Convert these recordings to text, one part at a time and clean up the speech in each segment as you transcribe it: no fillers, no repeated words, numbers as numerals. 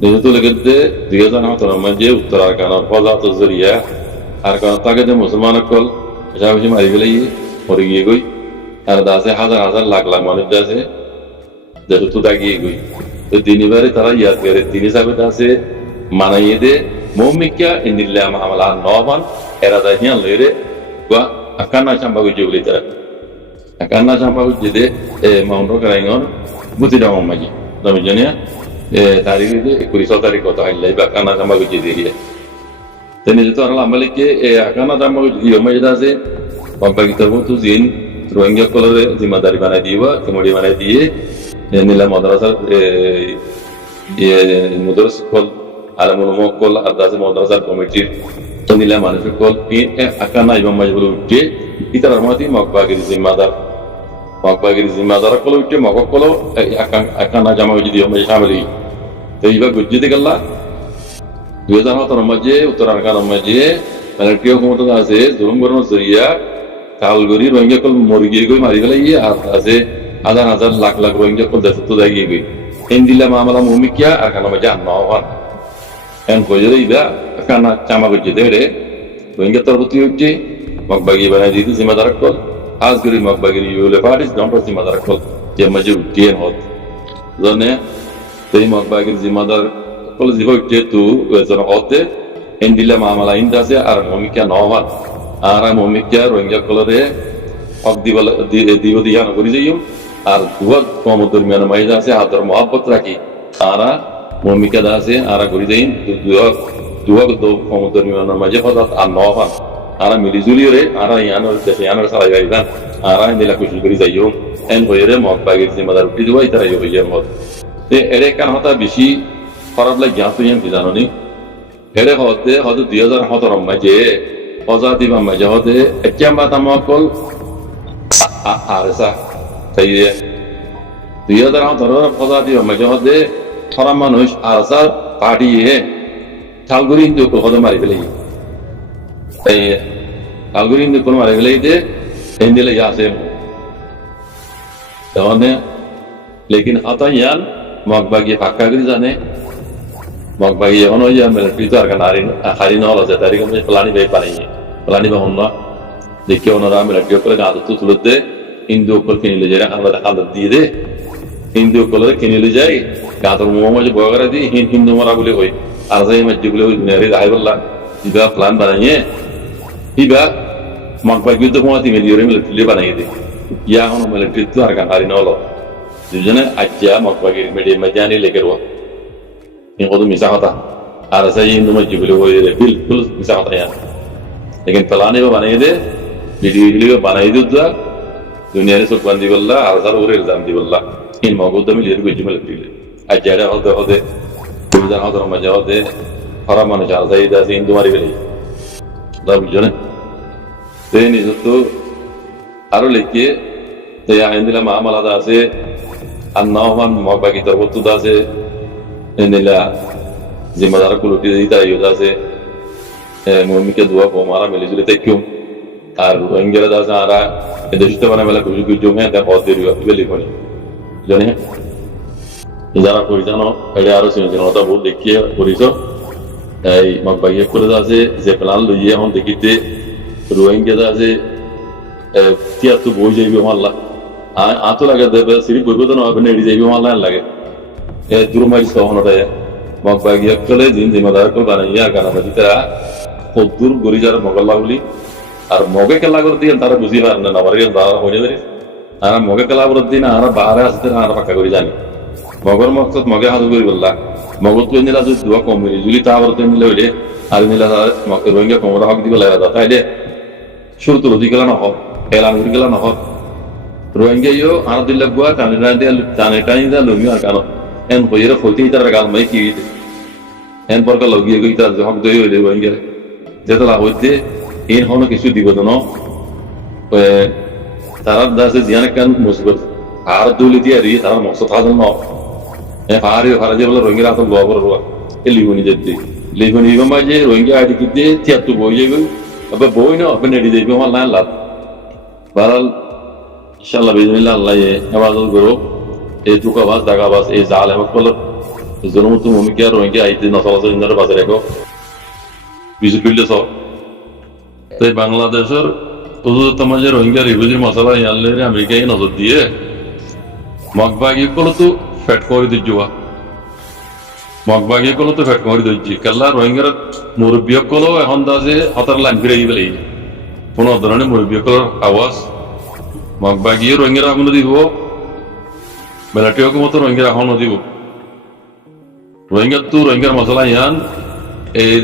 যেহেতু লেগেতে 2017 মাঝে উত্তরার কারণ পজাত জরিয়া আর কারণ তাকে যে মুসলমান কল বেশি মারি ফেলাই মরে গিয়ে গই আর দাসে হাজার হাজার লাখ লাখ মানুষ আছে যেহেতু দাগিয়ে গই তো দিনবারে তারা ইয়াদ করে দিন হিসাবে দাসে মানাইয়ে দে মৌমিকা ইন্দিল্লা আমলা নবান এরা দাহিয়ান লইরে গা আকানা চাম্বা গুজে বলি তারা আকানা চাম্বা গুজে দে মাউন্ট কারাইঙর বুতি দাম মাঝি তুমি জানিয়া তারিখ 19 তারিখ কত হাইলে বা আকানা চাম্বা গুজে দিয়ে তেনে যেহেতু আর আমালিকে আকানা চাম্বা গুজে মাঝে দাসে বাকি তবু তো জিন রোহিঙ্গা কলরে জিম্মাদারি বানাই দিবা কমিটি বানাই দিয়ে নীলা মাদ্রাসার মুদরস কল আলমুল কল আর দাসে মাদ্রাসার কমিটির তো নীলা মানুষের কল আকানা ইমাম মাঝবুল উঠে ইতার মাতি মকবাগির জিম্মাদার কল উঠে মক কল আকানা জামা যদি মাঝে সামলি তো এইবার গুজ্জিতে গেলা 2017 মাঝে উত্তরাখণ্ড মাঝে মিলিটারি ক্ষমতা আছে জুলুম করানোর জরিয়া কালগরি রোহিঙ্গা কল মরি গিয়ে গই মারি ফেলাই আর আছে হাজার হাজার লাখ লাখ রোহিঙ্গা কল দেশ তো দাগিয়ে গই ইন্দিল্লা মামলা মুমিকিয়া আর কানা মাঝে আন্না হওয়ার এখন কই ইবা কানা চামা গজ্জে দেড়ে রোহিঙ্গা তরবতি হচ্ছে মকবাগি বানাই দিতে জিম্মাদার কল আজ গরি মকবাগি ইউলে পারিস ডম্পর জিম্মাদার কল যে মাঝে উঠিয়ে হত জনে সেই মকবাগির জিম্মাদার কল জিবা উঠে তু জন হতে ইন্দিল্লা মামলা ইন্দাসে আর মুমিকিয়া নহওয়ার আর মমিকা রোহিঙ্গা কলরে হক দিব দিয়া নকরি যাইম আর দুয়াত কম দরমিয়ান মাইজা আছে আদর মহব্বত রাখি তারা মমিকা দাসে আর করি যাইম দুয়াক কম দরমিয়ান মাঝে হঠাৎ আর নহান আর মিলিজুলি রে আর ইয়ানোর দেশে ইয়ানোর সারাই গাইবান আর নিলা কুশল করি যাইম এন হইরে মকবাগির জিম্মাদার উঠি দেওয়া ইতারা হইয়ার মত এর কান হতা বেশি খারাপ লাগে জ্ঞান তুই কি জানি এরে হতে হয়তো 2017 মাঝে পজাতি বা মাঝে হতে একম বা তামকল আরসা তাই 2017 পজাতি বা মাঝে হতে থরা মানুষ আরসা পাঠিয়ে কালগুরি হিন্দু হতে মারি ফেলে তাই কালগুরি হিন্দু কোন মারি ফেলে দে হিন্দিলে আসে তখন লেকিন আতাইয়ান মকবাগি ফাঁকা করি জানে মকবাগি যখন ওই মিলিটারি তো আর হারি নহল আছে তারিখ প্লানি বাই পানি প্লানি বা হন না দেখি ওনারা মিলিটারি করে গাঁত তুলতে হিন্দু উপর কিনে যায় আমরা হালত দিয়ে দে হিন্দু উপরে কিনে যায় গাঁতর মোহাম্মদ বয় করে দিই হিন্দু মারা বলে ওই আর যাই মাঝে বলে ওই নেড়ে আই বললা ইবা প্লান বানাইয়ে ইবা মকবাগি তো মোহাম্মদ মিলিটারি বানাই দে ইয়া হন মিলিটারি তো আর হারি নহল দুজনে আজ্জা মকবাগির মিডিয়ামে জানি লেগে রো কত মিশা কথা আর সেই হিন্দু মধ্যে বলে ওই বিলকুল মিশা কথা ইয়ার লেকিন প্লানে বানাই দে ভিডিও বানাই দিও দুনিয়ারে সব বান্দি বললা আর সার ওরে ইলজাম দি বললা ইন মগদমি লির গুজি মলে দিলে আজ যারা হতে হতে দুজন হতে মজা হতে ফরা মানুষ আর যাই দাসি হিন্দু মারি ফেলি দা বুঝনে তেনি নিযুক্ত আরো লেখে তে আইন্দিলা মামলা আছে আর নহমান মকবাগি তরবত আছে নিলা জিম্মাদার কুলুটি দিতা ইউজ আছে মমিকে দোয়া বোমারা মিলিজুলি তাইকুম আর রোহিঙ্গারা দাসে আরা দেশতে বানা মেলা কুজু কুজু হ্যাঁ তা পথ দেরি বেলি কোনি জানি যারা পরিচালনা এটা আরো সৃজনতা বহুত দেখিয়ে করিস এই মকবাগি করে আছে যে প্লান লইয়ে এখন দেখিতে রোহিঙ্গা আছে তিয়াত্তু বই যাইবে মাল্লা আতো লাগে দেবে সিরি বইব তো নয় নেড়ি যাইবে মাল্লা লাগে দুরমাই সহনটা মকবাগি চলে দিন জিম্মাদার করে বানাইয়া গানা বাজি তারা কদ্দুর গরিজার মগল্লা বলি আর মগে খেলা করে দিয়ে তারা বুঝি পারেন না আমার হয়ে যাবে আর মগে খেলা করে দিন আর বাহারে আসতে আর পাক্কা করে জানি মগর মকসদ মগে হাত করি বললা মগত তো নিলা যদি দোয়া কম মিলি জুলি তা আবার নিলে হইলে আর নিলা রোহিঙ্গা কমরা হক দিব লাগা তাইলে শুরু তো লদি গেলা নহক এলান করে গেলা নহক রোহিঙ্গা ইও আর দিল্লা গুয়া টানে টানি দা লমি আর কারণ এন হইরে হইতেই তার গাল মাই কি এন পরকা লগিয়ে গই তার হক দই হইলে রোহিঙ্গা যেতলা হইতে এর হনো কিছু দিব ন তারা দাসে জিয়ান কান মুসিবত আর দুলিতি আর তারা মকসদ হাসল ন ফারাজে বলে রোহিঙ্গা তো গোয়া করে রোয়া এ লিগুনি যেতে লিগুনি মাঝে রোহিঙ্গা আইডি কিতে তিয়াত্তর বই যাবে আবার বই না আপনি নেড়ি যাইবে আমার না লাভ বারাল ইনশাআল্লাহ বিজনিল্লাহ আল্লাহ হেফাজত করো এই দুকাবাস দাগাবাস এই জাল হেমত জনমত ভূমিকা রোহিঙ্গা আইতে নচলাচল ইন্দার বাজারে রেখো বিজু করলে সব তাই বাংলাদেশের তোমার যে রোহিঙ্গা রিফিউজির মশলা ইয়ানলে আমেরিকায় নজর দিয়ে মগবাগি কলো তো ফ্যাট করে দিজ্জুয়া মগবাগি কলো তো ফ্যাট করে দিজ্জি কাল্লা রোহিঙ্গার মুরব্বী কলো এখন দাসে হতার লাইন ফিরে গেলে কোনো ধরনের মুরব্বী কলোর আওয়াজ মগবাগিয়ে রোহিঙ্গার আগুন দিব বেলাটিও মতো রোহিঙ্গার এখন দিব রোহিঙ্গার তো রোহিঙ্গার মশলা ইয়ান এই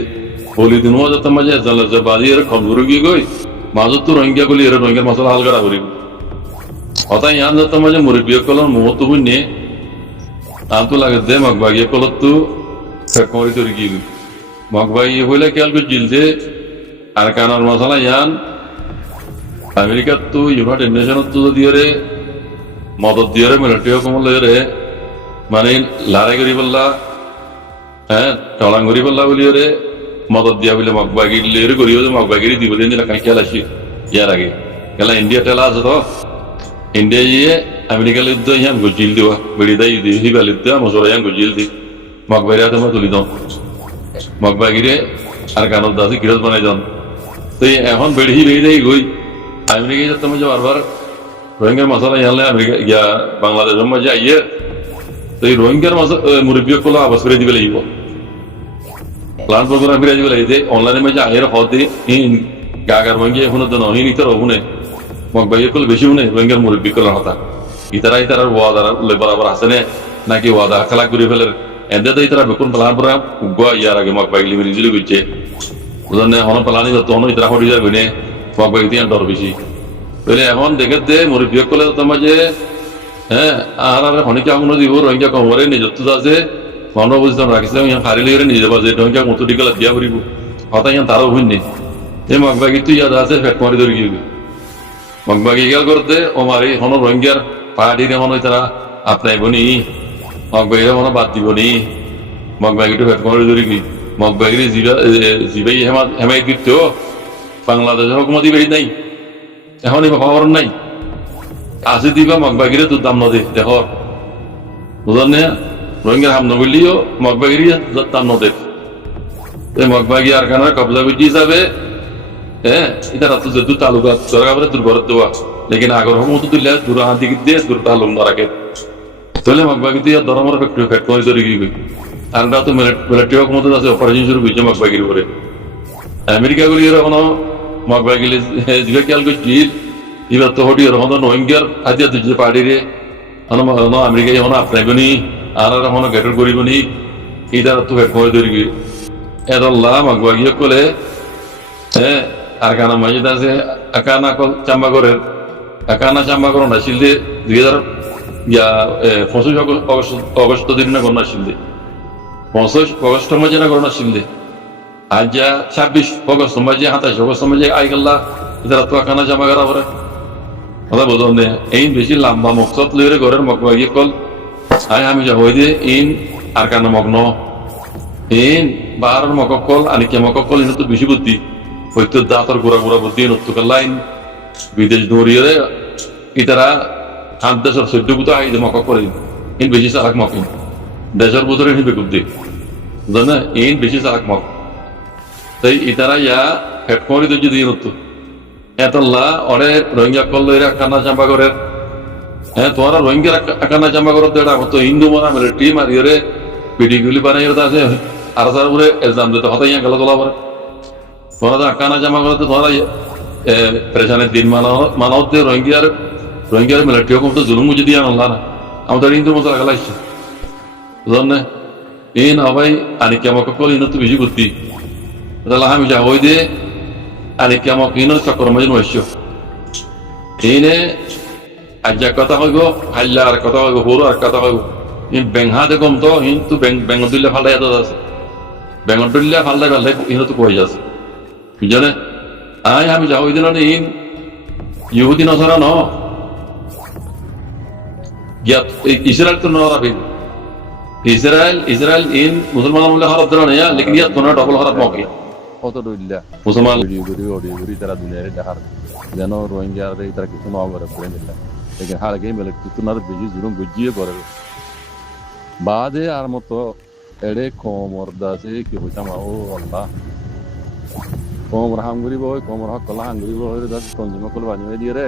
হোলি দিন যাতে মাঝে যে বাজি এর কমজোর গিয়ে গই মাজত তো রোহিঙ্গা গুলি এর রোহিঙ্গার মশলা হালকা করি হতা ইয়ান যাতে মাঝে মুরব্বী কলর মুহূর্ত বুঝনে আনতো লাগে দে মগবাগি কলত তো ফেকমরি তৈরি গিয়ে মগবাগি হইলে খেয়াল করে জিলতে আর কানার মশলা ইয়ান আমেরিকার তো ইউনাইটেড নেশনত তো যদি রে মদত দিয়ে রে মিলিটারি কমল রে মানে লড়াই করি বললা হ্যাঁ টলাং করি বললা বলি রে মদত দিয়া বলে মগবাগি লের করিও যে মগবাগিরি দিব দিন কাই খেয়াল আসি ইয়ার আগে খেলা ইন্ডিয়া টেলা আছে তো ইন্ডিয়া গিয়ে আমেরিকা লিপ্ত ইয়ান গজিল দেওয়া বেড়ি দেয় হিবা লিপ দেওয়া মশলা ইয়ান গজিল দি মগবাগিরা তোমার তুলি দাও মগবাগিরে আর কানত দাসি কিরত বানাই যান তো এখন বেড়ি বেড়ি দেয় গই আমেরিকা তোমার যে বারবার রোহিঙ্গার মশলা ইয়ানলে আমেরিকা ইয়া বাংলাদেশের মাঝে আইয়ে তো এই রোহিঙ্গার মুরব্বী কলো আবাস করে দিবে লাগিব প্লান প্রোগ্রাম ফিরে যাবে লাগে অনলাইনে মাঝে আগের হতে হিন গাগার রোহিঙ্গা এখন তো নহিন ইতার হবুনে মগবাগি কল বেশি হুনে রোহিঙ্গার মুরব্বী কলার হতা ইতারা ওয়াদার বরাবর আছে নাকি ওয়াদা খেলা করে ফেলে এদের তো ইতারা বেকুন প্লান প্রোগ্রাম উগুয়া ইয়ার আগে মগবাগি লিমিট জিলি করছে বুঝলেন হন প্লানি যত হন ইতারা হরি যাবে নে মগবাগি দিয়ে ডর বেশি তাহলে এখন দেখে দে মুরব্বী কলে তোমার যে হ্যাঁ আর অনেকে আগুন দিব রোহিঙ্গা কমরে নিজত্ব আছে মন বুঝতাম রাখিছিলাম ইয়ান হারিলে নিজে বাজে রোহিঙ্গা মতো টিকালা দিয়া করিব হতা ইয়ান তারও হইনি এই মগবাগি তুই ইয়াদ আছে ফেট মারি ধরে গিয়ে মগবাগি গেল করতে ও মারি হন রোহিঙ্গার পাহাড়িরে মনে তারা আপনাই বনি মগবাগিরে মনে বাদ দিব নি মগবাগিটা ফেট মারি ধরে গিয়ে মগবাগিরি জিবাই হেমাই দিত বাংলাদেশের হুকুমতি বেশি নাই এখন এই খবর নাই আছে দিবা মগবাগিরে তোর দাম নদী দেখ বুঝলেন না রোহিঙ্গার হাম নগলিও মগবাগিরি দাম নদী মগবাগি আর কানার কবজা বিটি হিসাবে হ্যাঁ এটা রাত যে দু তালুকা সরকারে দুর্ঘর দেওয়া লেকিন আগর হম তো দিলে দূর হাত দিকে দিয়ে দূর তালুম না রাখে তাহলে মগবাগি দিয়ে ধর্মের ফ্যাক্ট করে ধরে গিয়ে আর তো মিলিটারি হুকুমত আছে অপারেশন শুরু করছে মগবাগির উপরে আমেরিকা গুলি এখনো মগবাগিলি জিগা খেয়াল করছি এবার তো হটি এরকম রোহিঙ্গার হাতিয়া তুই পার্টিরে আমেরিকা এখন আপনাইবনি আর এখন গেটর করিবনি এটা তো ফেট করে ধরে গিয়ে এদল্লা মগবাগিয়ে কলে হ্যাঁ আর কানা মসজিদ আছে একানা চাম্বা করে একানা চাম্বা করো না শিলদে 2025 অগস্ট দিন না করোনা শিলদে 25 অগস্ট মাঝে না করোনা শিলদে আজ যা 26 অগস্ট মাঝে 27 অগস্ট মাঝে আই গেল্লা এটা তো একানা চাম্বা করা পরে কথা বোঝন দে এই বেশি লম্বা মকসদ লইরে ঘরের মগবাগি কল আই আমি যা হই দে ইন আর কানা মগ্ন ইন বাহারের মককল আনিকে মককল ইন তো বেশি বুদ্ধি হয়তো দাঁতর গোড়া গোড়া বুদ্ধি নতুন লাইন বিদেশ দৌড়িয়ে ইতারা হাত দেশের সদ্য বুতো আই মক করে ইন বেশি চালাক মক ইন দেশের বুতরে হিবে বুদ্ধি বুঝলেন না ইন বেশি চালাক মক তাই ইতারা ইয়া হেড করে তো যদি নতুন এতল্লা অরে রোহিঙ্গা কল কান্না চাম্বা করে হ্যাঁ তোমারা রোহিঙ্গা কান্না চাম্বা করো তো এটা তো হিন্দু মনে মিলিটারি মারিয়ে পিডিগুলি বানাই আছে আর তার উপরে এক্সাম দিতে হতাই গেল তোলা পরে তোমরা কানা জামা করতে তোমরা পরেশানের দিন মানাওতে রোহিঙ্গার মিলিটারি হুকুম তো জুলুম যদি আনলা না আমাদের হিন্দু মশলা গেলা আসছে বুঝলেন না এই না ভাই আনি কেমন কল ইন তো বেশি বুদ্ধি তাহলে আমি যা হই দে আনি কেমন ইন চক্কর মাঝে নৈশ্য এইনে আজ কথা হইব হাল্লা আর কথা হইব হরু আর কথা হইব ইন বেংহা দেখম তো ইন তো বেঙ্গল দিল্লা ফাল্লা এত আছে বেঙ্গল দিল্লা ফাল্লা ফাল্লা ইন তো কই যাচ্ছে বুঝলে আমি যাও ওই দিন ইন ইহুদি নসরা ন ইসরায়েল তো নরাবি ইসরায়েল ইন মুসলমান আমলে খারাপ ধরা নেই লেকিন ইয়াত তোনা ডবল খারাপ মকে কত দইলা মুসলমান ভিডিও তারা দুনিয়ারে দেখার যেন রোহিঙ্গার তারা কিছু না করে করে নিলা লেকিন হার গেম বলে কিছু না বেশি জুলুম গজিয়ে করে বাদে আর মতো এড়ে কোমর দাসে কি হইতাম ও আল্লাহ কোমর হাঙ্গুরি বই কোমর হক কলা হাঙ্গুরি বই দাস কনজিমা কল বানি দিয়ে রে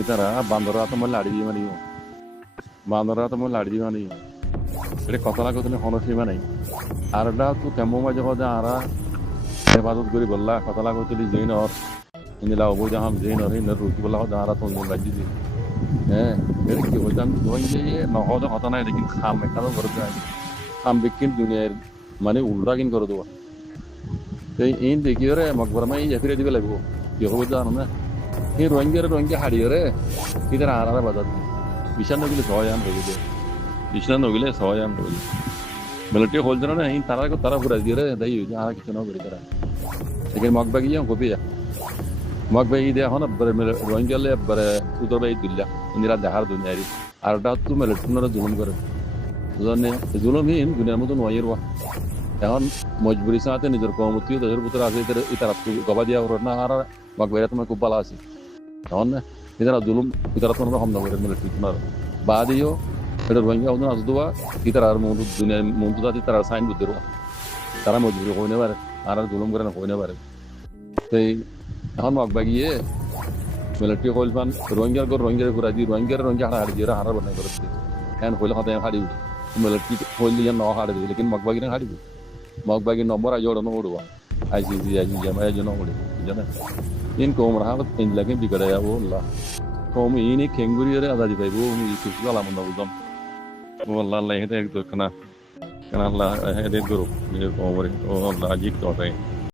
ইতারা বান্দরা তো মই লাড়ি দিয়ে মানি বান্দরা তো মই লাড়ি দিয়ে মানি এটা কথা লাগতো হন সীমা নাই আর এটা তো কেমন মাঝে কথা আরা হেফাজত করি বললা কথা লাগতো জেন আর ইনিলা অবৈ যাহাম জেন আর ইনার রুটি বললা হতো আরা তঞ্জিম বাজি দিয়ে হ্যাঁ এটা কি হইতাম জয়েন দিয়ে নহদ কথা নাই লেকিন খাম একটা তো করে যায় খাম বিকিন দুনিয়ার মানে উল্টা কিন করে দেওয়া এই ইন দেখিও রে মকবরমাই এফিরে দিবে লাগবো কি হবে জানো না এই রোহিঙ্গা হারিয়ে রে ইতারা আরারা বাজার বিশাল নগিলে সহায়ান রয়ে যায় বিশাল নগিলে সহায়ান রয়ে যায় মিলিটারি হোল জানো না ইন তারা ঘুরে দিয়ে রে দাই আর কিছু না করি তারা লেকিন মকবাগি কপিয়া মকবাগি দিয়ে এখন রোহিঙ্গালে উত্তর বাই দিল্লা ইন্দিরা দেখার দুনিয়ারি আর ওটা তো মিলিটারি জুলুম করে জুলুমহীন দুনিয়ার মতো নয়ের এখন মজবুরি সাথে নিজের কমতি দেশের ভিতরে আছে ইতারা গবা দিয়া ওর না আর মকবাইরা তোমার খুব ভালো আছে এখন না ইতারা জুলুম ইতারা তোমার হম না করে মিলিটারি তোমার বাদিও এটা রোহিঙ্গা ওদের আছে দেওয়া ইতারা আর দুনিয়ার মন্ত্র জাতি তারা সাইন বুঝতে তারা মজবুরি হইনে পারে আর জুলুম করে না হইনে পারে সেই এখন মকবাগিয়ে মিলিটারি হইল পান রোহিঙ্গার ঘুরা দিয়ে রোহিঙ্গা হারা দিয়ে হারা বানাই করে এখন হইলে হাতে হারিব মিলিটারি হইল দিয়ে ন হারে দিবে লেকিন মকবাগি না হারিব মকবাগি নম্বর আজ ওড়ানো উড়বা আইসিসি আইসিএমআই জন্য উড়ে জানে ইন কোম রাহালত ইন লাগে বিগড়ে যাবো আল্লাহ কোম ইনি খেঙ্গুরি রে আজাদি পাইব ই কিছু আলাম না বুঝম ও আল্লাহ আল্লাহ হেতে এক দোকানা কারণ আল্লাহ হেতে গরু নিজের কোমরে ও আল্লাহ আজিব তো